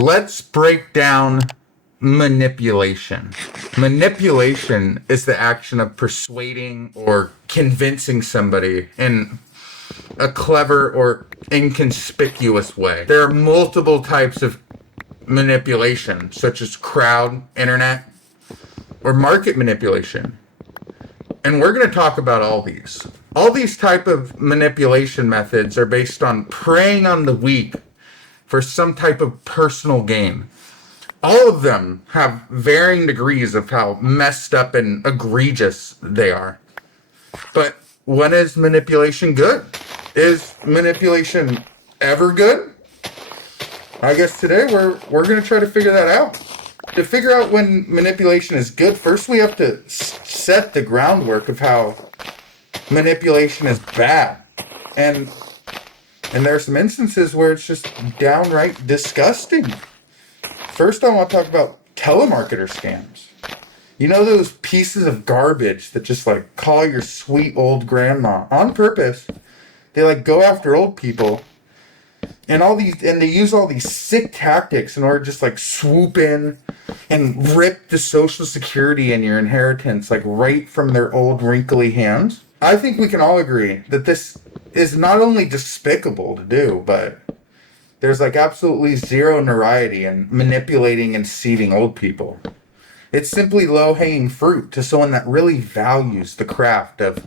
Let's break down manipulation. Manipulation is the action of persuading or convincing somebody in a clever or inconspicuous way. There are multiple types of manipulation, such as crowd, internet, or market manipulation. And we're going to talk about all these. All these type of manipulation methods are based on preying on the weak for some type of personal gain. All of them have varying degrees of how messed up and egregious they are. But when is manipulation good? Is manipulation ever good? I guess today we're going to try to figure that out. To figure out when manipulation is good, first we have to set the groundwork of how manipulation is bad. And there are some instances where it's just downright disgusting. First, I want to talk about telemarketer scams. You know those pieces of garbage that just like call your sweet old grandma on purpose? They like go after old people and they use all these sick tactics in order to just like swoop in and rip the social security and your inheritance like right from their old wrinkly hands. I think we can all agree that this is not only despicable to do, but there's like absolutely zero notoriety in manipulating and deceiving old people. It's simply low-hanging fruit to someone that really values the craft of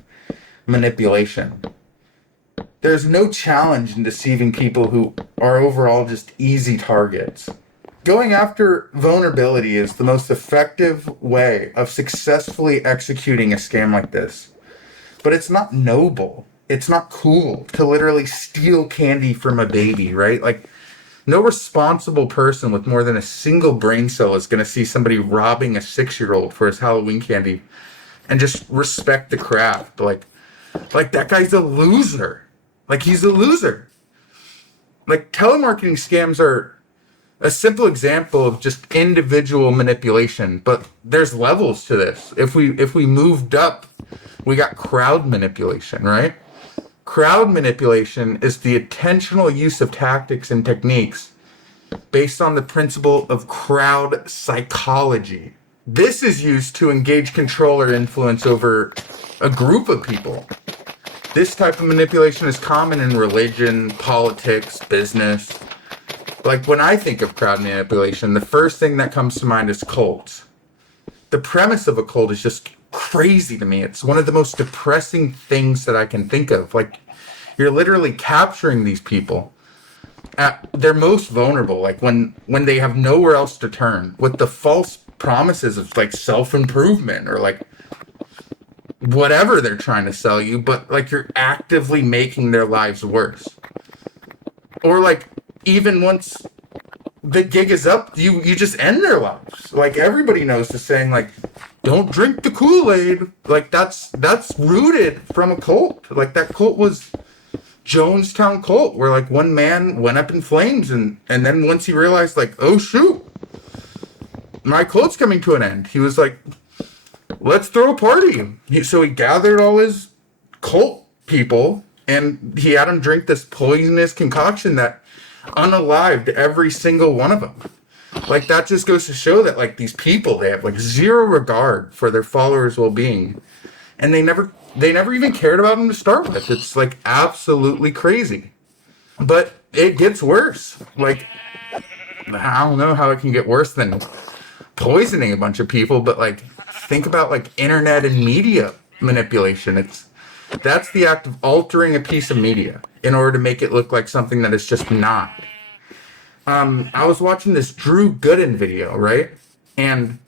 manipulation. There's no challenge in deceiving people who are overall just easy targets. Going after vulnerability is the most effective way of successfully executing a scam like this. But it's not noble. It's not cool to literally steal candy from a baby, right? Like, no responsible person with more than a single brain cell is going to see somebody robbing a 6-year-old for his Halloween candy and just respect the craft. Like that guy's a loser. Like, he's a loser. Like, telemarketing scams are a simple example of just individual manipulation, but there's levels to this. If we moved up, we got crowd manipulation, right? Crowd manipulation is the intentional use of tactics and techniques based on the principle of crowd psychology. This is used to engage control or influence over a group of people. This type of manipulation is common in religion, politics, business. Like, when I think of crowd manipulation, the first thing that comes to mind is cults. The premise of a cult is just crazy to me. It's one of the most depressing things that I can think of. Like, you're literally capturing these people at their most vulnerable, like when they have nowhere else to turn, with the false promises of like self-improvement or like whatever they're trying to sell you, but like you're actively making their lives worse. Or like, even once the gig is up, you just end their lives. Like, everybody knows the saying, like, don't drink the Kool-Aid. Like, that's rooted from a cult. Like, that cult was Jonestown cult, where like one man went up in flames, and then once he realized, like, oh shoot, my cult's coming to an end, he was like, let's throw a party. So he gathered all his cult people and he had them drink this poisonous concoction that unalived every single one of them. Like, that just goes to show that like these people, they have like zero regard for their followers' well-being, and they never even cared about them to start with. It's like absolutely crazy. But it gets worse. Like, I don't know how it can get worse than poisoning a bunch of people, but like, think about like internet and media manipulation. That's the act of altering a piece of media in order to make it look like something that it's just not. I was watching this Drew Gooden video, right? And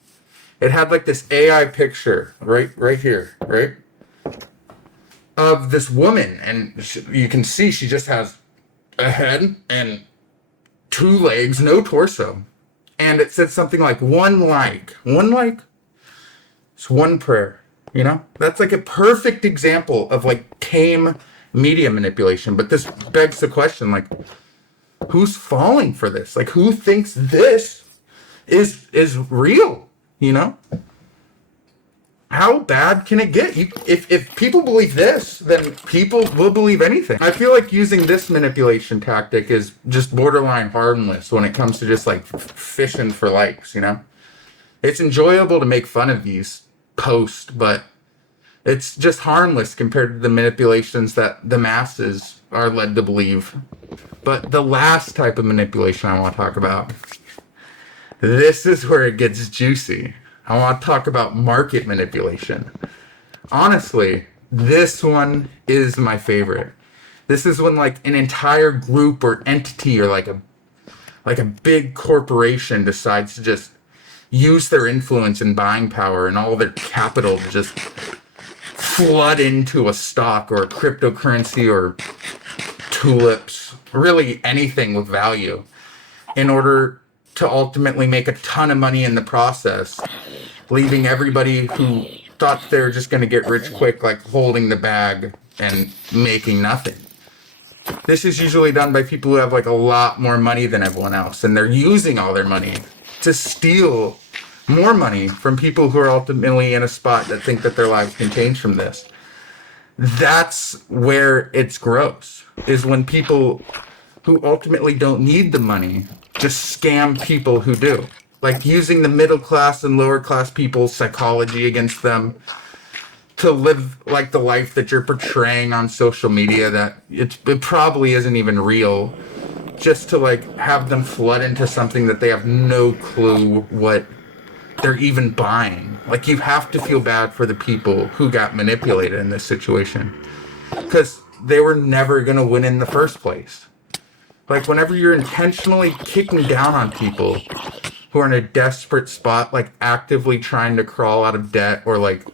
it had like this AI picture right here, right? Of this woman, and you can see she just has a head and 2 legs, no torso. And it said something like one like, it's one prayer, you know? That's like a perfect example of like tame media manipulation. But this begs the question, like, who's falling for this? Like, who thinks this is real, you know? how bad can it get? If people believe this, then people will believe anything. I feel like using this manipulation tactic is just borderline harmless when it comes to just like fishing for likes, you know? It's enjoyable to make fun of these posts, but it's just harmless compared to the manipulations that the masses are led to believe. But the last type of manipulation I want to talk about, this is where it gets juicy. I want to talk about market manipulation. Honestly, this one is my favorite. This is when like an entire group or entity or like a big corporation decides to just use their influence and buying power and all their capital to just flood into a stock or a cryptocurrency or tulips, really anything with value, in order to ultimately make a ton of money in the process, leaving everybody who thought they were just going to get rich quick, like holding the bag and making nothing. This is usually done by people who have like a lot more money than everyone else, and they're using all their money to steal more money from people who are ultimately in a spot that think that their lives can change from this. That's where it's gross, is when people who ultimately don't need the money just scam people who do. Like using the middle class and lower class people's psychology against them to live like the life that you're portraying on social media that it probably isn't even real, just to like have them flood into something that they have no clue what they're even buying. Like, you have to feel bad for the people who got manipulated in this situation, because they were never going to win in the first place. Like, whenever you're intentionally kicking down on people who are in a desperate spot, like actively trying to crawl out of debt or like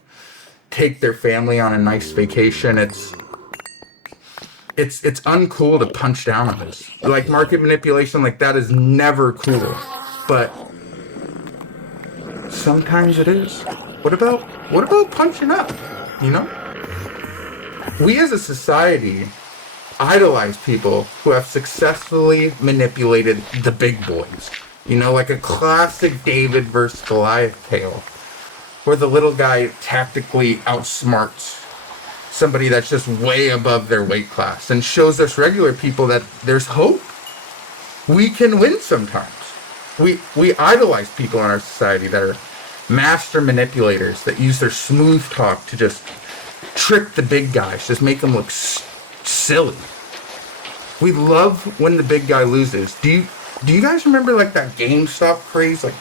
take their family on a nice vacation, it's uncool to punch down on this. Like, market manipulation like that is never cool. But sometimes it is. What about punching up? You know? We as a society idolize people who have successfully manipulated the big boys. You know, like a classic David versus Goliath tale, where the little guy tactically outsmarts somebody that's just way above their weight class and shows us regular people that there's hope. We can win sometimes. We idolize people in our society that are master manipulators, that use their smooth talk to just trick the big guys, just make them look silly. We love when the big guy loses. Do you guys remember like that GameStop craze? Like,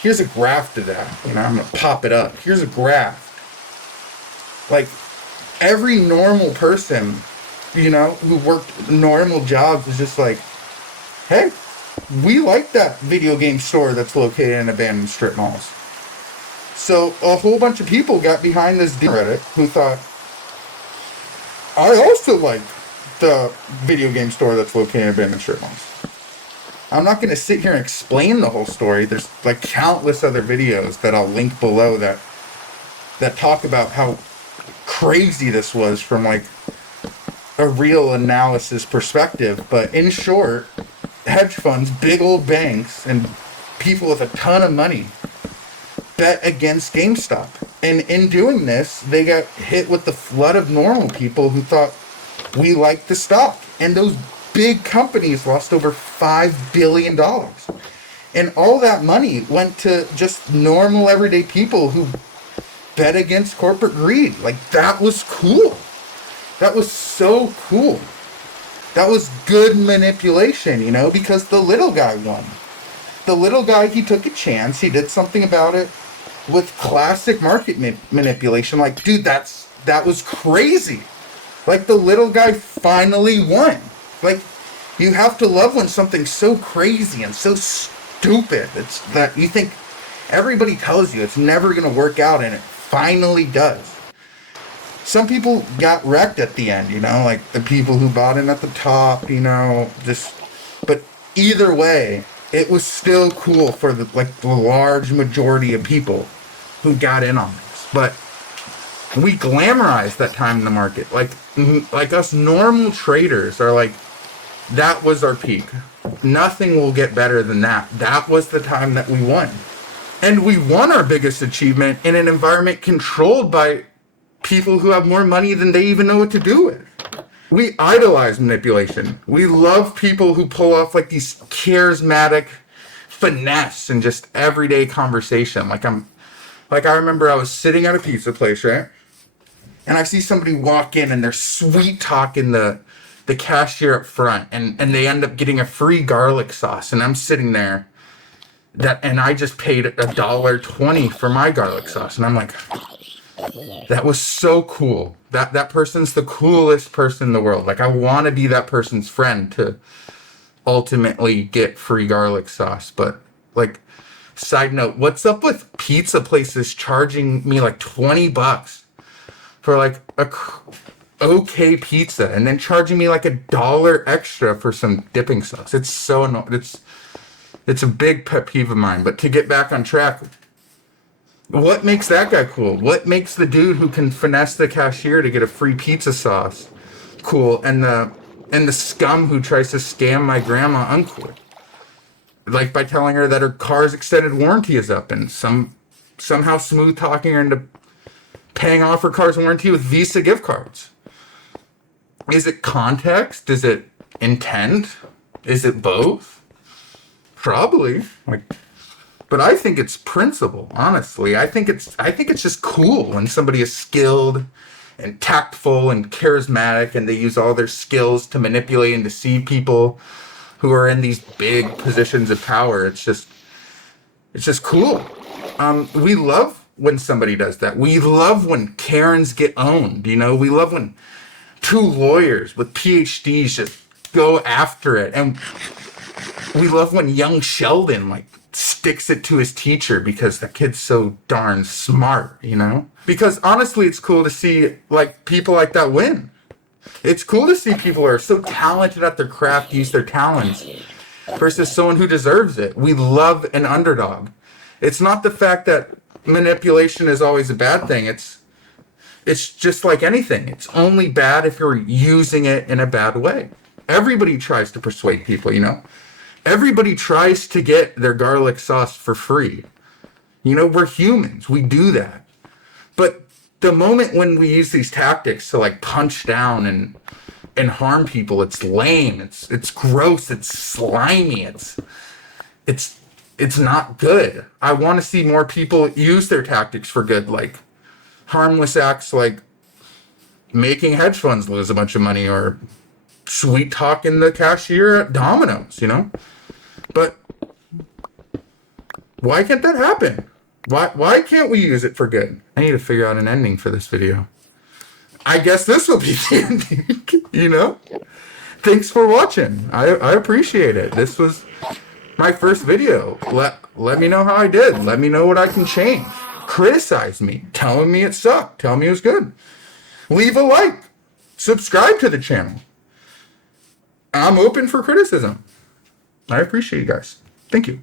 here's a graph to that. You know, I'm gonna pop it up. Here's a graph. Like, every normal person, you know, who worked normal jobs was just like, hey, we like that video game store that's located in abandoned strip malls. So a whole bunch of people got behind this Reddit who thought, I also like the video game store that's located in abandoned strip malls. I'm not going to sit here and explain the whole story. There's like countless other videos that I'll link below that talk about how crazy this was from like a real analysis perspective. But in short, hedge funds, big old banks, and people with a ton of money bet against GameStop. And in doing this, they got hit with the flood of normal people who thought we liked the stock. And those big companies lost over $5 billion. And all that money went to just normal everyday people who bet against corporate greed. Like, that was cool. That was so cool. That was good manipulation, you know, because the little guy won. The little guy, he took a chance. He did something about it with classic market manipulation. Like, dude, that was crazy. Like, the little guy finally won. Like, you have to love when something's so crazy and so stupid. It's that you think everybody tells you it's never going to work out, and it finally does. Some people got wrecked at the end, you know, like the people who bought in at the top, you know, but either way, it was still cool for the large majority of people who got in on this. But we glamorize that time in the market. Like us normal traders are like, that was our peak. Nothing will get better than that. That was the time that we won. And we want our biggest achievement in an environment controlled by people who have more money than they even know what to do with. We idolize manipulation. We love people who pull off like these charismatic finesse and just everyday conversation. I remember I was sitting at a pizza place, right? And I see somebody walk in and they're sweet talking the cashier up front, and they end up getting a free garlic sauce. And I'm sitting there and I just paid $1.20 for my garlic sauce. And I'm like, that was so cool. That person's the coolest person in the world. Like, I want to be that person's friend to ultimately get free garlic sauce. But like, side note, what's up with pizza places charging me like $20 for like okay pizza, and then charging me like $1 extra for some dipping sauce? It's so annoying. It's a big pet peeve of mine. But to get back on track, what makes that guy cool? What makes the dude who can finesse the cashier to get a free pizza sauce cool, and the scum who tries to scam my grandma uncool? Like, by telling her that her car's extended warranty is up, and somehow smooth talking her into paying off her car's warranty with Visa gift cards. Is it context? Is it intent? Is it both? Probably. But I think it's principle, honestly. I think it's just cool when somebody is skilled and tactful and charismatic, and they use all their skills to manipulate and deceive people who are in these big positions of power. It's just cool. We love when somebody does that. We love when Karens get owned. We love when two lawyers with PhDs just go after it, and we love when young Sheldon sticks it to his teacher because the kid's so darn smart. Because honestly, it's cool to see people like that win. It's cool to see people who are so talented at their craft use their talents versus someone who deserves it. We love an underdog. It's not the fact that manipulation is always a bad thing. It's just like anything. It's only bad if you're using it in a bad way. Everybody tries to persuade people, Everybody tries to get their garlic sauce for free. We're humans. We do that. But the moment when we use these tactics to punch down and harm people, it's lame. It's gross. It's slimy. It's not good. I want to see more people use their tactics for good, like harmless acts like making hedge funds lose a bunch of money, or sweet talking the cashier at Domino's, But why can't that happen? Why can't we use it for good? I need to figure out an ending for this video. I guess this will be the ending, Thanks for watching. I appreciate it. This was my first video. Let me know how I did. Let me know what I can change. Criticize me. Telling me it sucked. Tell me it was good. Leave a like. Subscribe to the channel. I'm open for criticism. I appreciate you guys. Thank you.